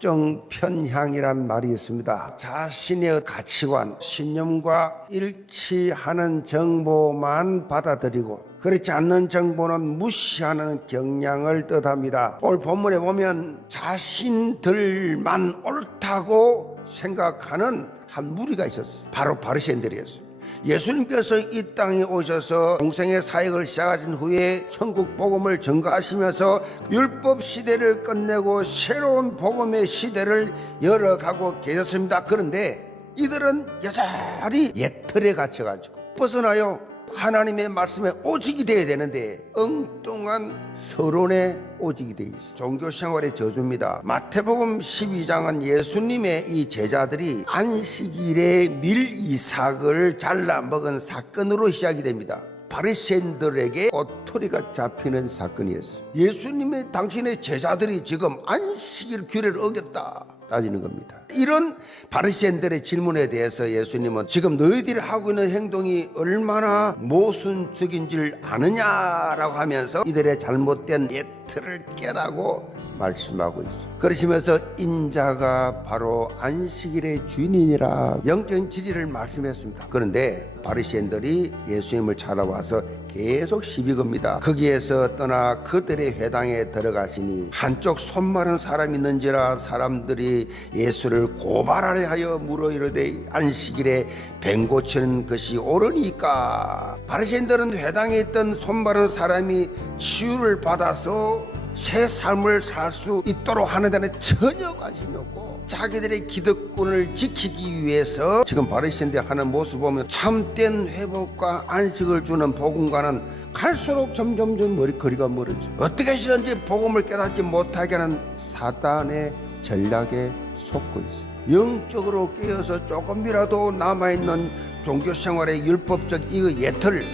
확정 편향이란 말이 있습니다. 자신의 가치관, 신념과 일치하는 정보만 받아들이고 그렇지 않는 정보는 무시하는 경향을 뜻합니다. 오늘 본문에 보면 자신들만 옳다고 생각하는 한 무리가 있었어요. 바로 바리새인들이었어요. 예수님께서 이 땅에 오셔서 공생의 사역을 시작하신 후에 천국 복음을 전가하시면서 율법 시대를 끝내고 새로운 복음의 시대를 열어가고 계셨습니다. 그런데 이들은 여전히 옛 틀에 갇혀가지고 벗어나요. 하나님의 말씀에 오직이 되어야 되는데 엉뚱한 서론에 오직이 되어 있어요. 종교생활의 저주입니다. 마태복음 12장은 예수님의 이 제자들이 안식일에 밀이삭을 잘라 먹은 사건으로 시작이 됩니다. 바리새인들에게 꼬투리가 잡히는 사건이었어요. 예수님의 당신의 제자들이 지금 안식일 규례를 어겼다 따지는 겁니다. 이런 바리새인들의 질문에 대해서 예수님은 지금 너희들이 하고 있는 행동이 얼마나 모순적인 줄 아느냐라고 하면서 이들의 잘못된 예틀을 깨라고 말씀하고 있어요. 그러시면서 인자가 바로 안식일의 주인이니라 영적인 진리를 말씀했습니다. 그런데 바리새인들이 예수님을 찾아와서 계속 시비 겁니다. 거기에서 떠나 그들의 회당에 들어가시니 한쪽 손 마른 사람이 있는지라 사람들이 예수를 고발하려 하여 물어 이르되 안식일에 뱀 고치는 것이 옳으니까. 바리새인들은 회당에 있던 손 마른 사람이 치유를 받아서 새 삶을 살 수 있도록 하는 데는 전혀 관심이 없고 자기들의 기득권을 지키기 위해서 지금 바리새인들 하는 모습을 보면 참된 회복과 안식을 주는 복음과는 갈수록 점점 거리가 멀어져. 어떻게 해서든지 복음을 깨닫지 못하게 하는 사단의 전략에 속고 있어요. 영적으로 깨어서 조금이라도 남아있는 종교생활의 율법적 이 예틀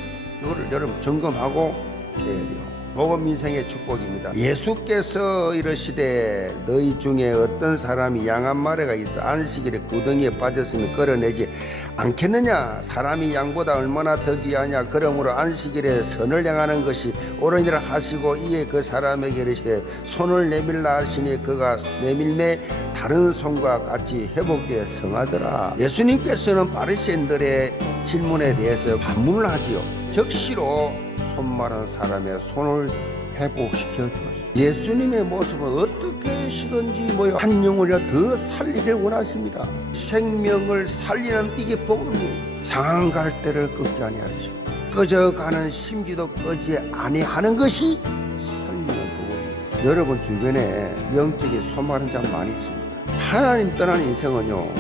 이거를 여러분 점검하고 깨야 돼요. 복음 인생의 축복입니다. 예수께서 이르시되 너희 중에 어떤 사람이 양 한 마리가 있어 안식일에 구덩이에 빠졌으면 끌어내지 않겠느냐. 사람이 양보다 얼마나 더 귀하냐. 그러므로 안식일에 선을 행하는 것이 옳으니라 하시고 이에 그 사람에게 이르시되 손을 내밀라 하시니 그가 내밀매 다른 손과 같이 회복되어 성하더라. 예수님께서는 바리새인들의 질문에 대해서 반문을 하지요. 적시로 손 마른 사람의 손을 회복시켜 주었어요. 예수님의 모습은 어떻게 시든지 한 영혼이라 더 살리길 원하십니다. 생명을 살리는 이게 복음이에요. 상한 갈대를 꺾지 아니하시고 꺼져가는 심지도 끄지 아니하는 것이 살리는 복음이에요. 여러분 주변에 영적인 손 마른 자 많이 있습니다. 하나님 떠난 인생은요,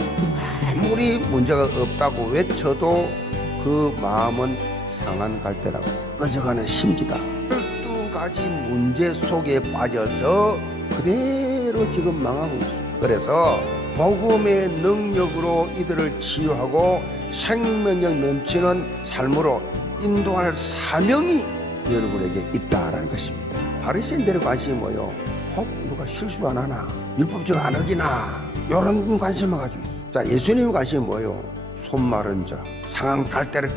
아무리 문제가 없다고 외쳐도 그 마음은 상한 갈대라고 꺼져가는 심지다. 12가지 문제 속에 빠져서 그대로 지금 망하고 있어요. 그래서 복음의 능력으로 이들을 치유하고 생명력 넘치는 삶으로 인도할 사명이 여러분에게 있다라는 것입니다. 바리새인들의 관심이 뭐요? 누가 실수 안 하나? 율법적 안 어기나? 이런 관심을 가지고 있어요. 자, 예수님의 관심이 뭐요? 손 마른 자, 상한 갈대를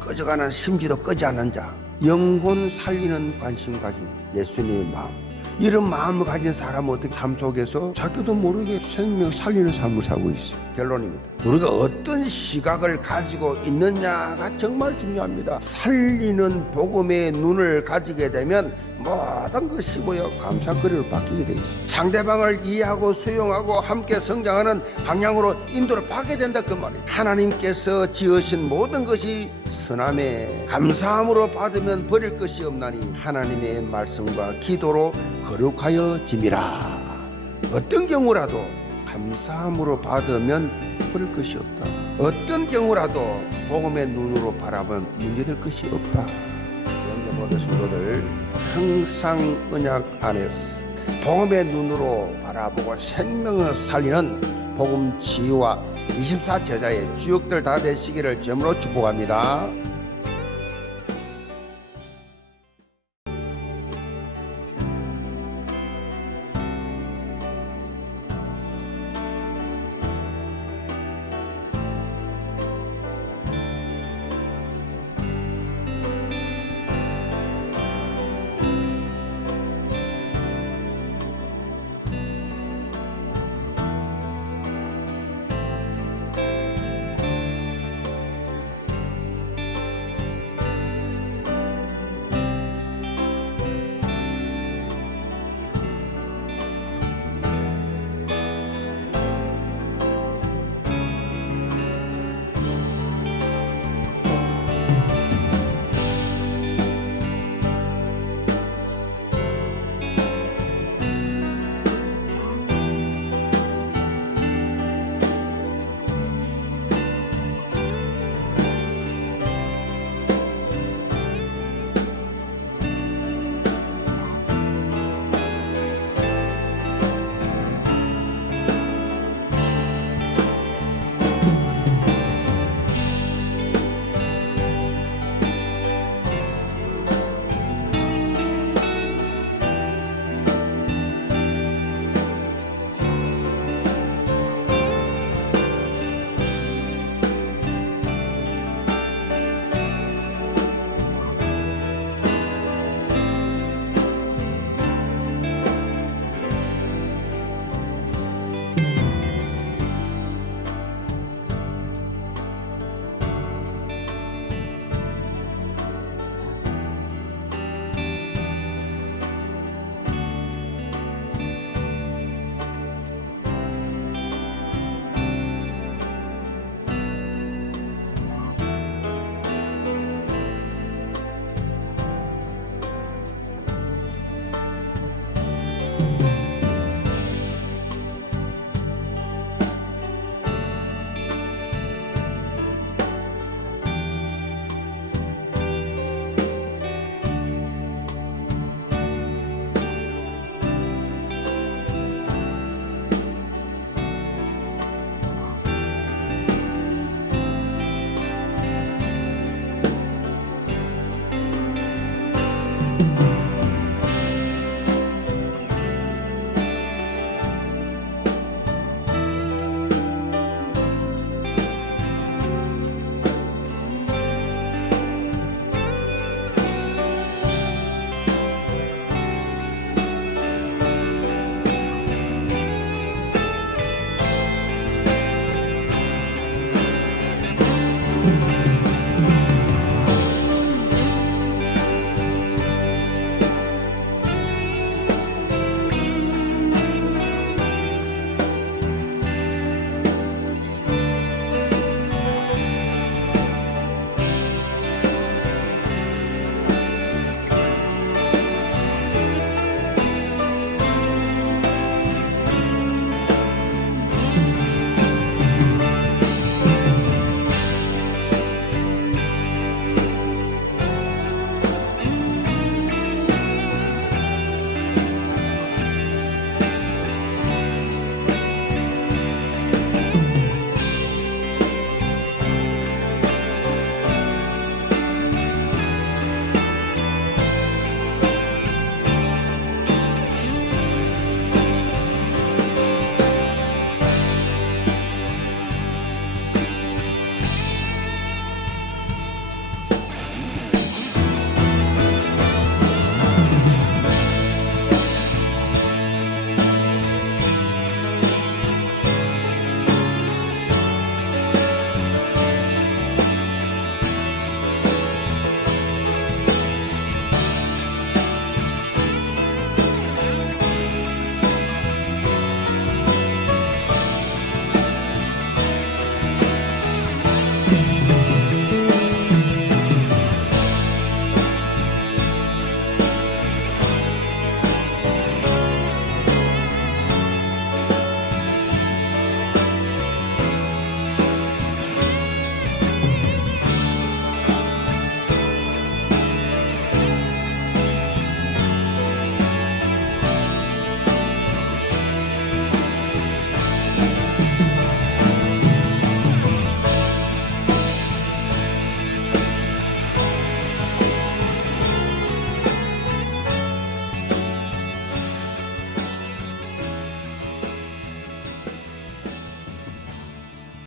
꺼져가는 심지도 끄지 않는 자, 영혼 살리는 관심 가진 예수님의 마음. 이런 마음을 가진 사람은 어떻게 삶 속에서 자기도 모르게 생명 살리는 삶을 살고 있어요. 결론입니다. 우리가 어떤 시각을 가지고 있느냐가 정말 중요합니다. 살리는 복음의 눈을 가지게 되면 모든 것이 감상거리로 바뀌게 되어 있어요. 상대방을 이해하고 수용하고 함께 성장하는 방향으로 인도를 받게 된다 그 말이에요. 하나님께서 지으신 모든 것이 선함에 감사함으로 받으면 버릴 것이 없나니 하나님의 말씀과 기도로 거룩하여 짐이라. 어떤 경우라도 감사함으로 받으면 버릴 것이 없다. 어떤 경우라도 복음의 눈으로 바라보면 문제될 것이 없다. 모든 성도들 항상 언약 안에서 복음의 눈으로 바라보고 생명을 살리는 복음 치유와 24 제자의 주역들 다 되시기를 점으로 축복합니다.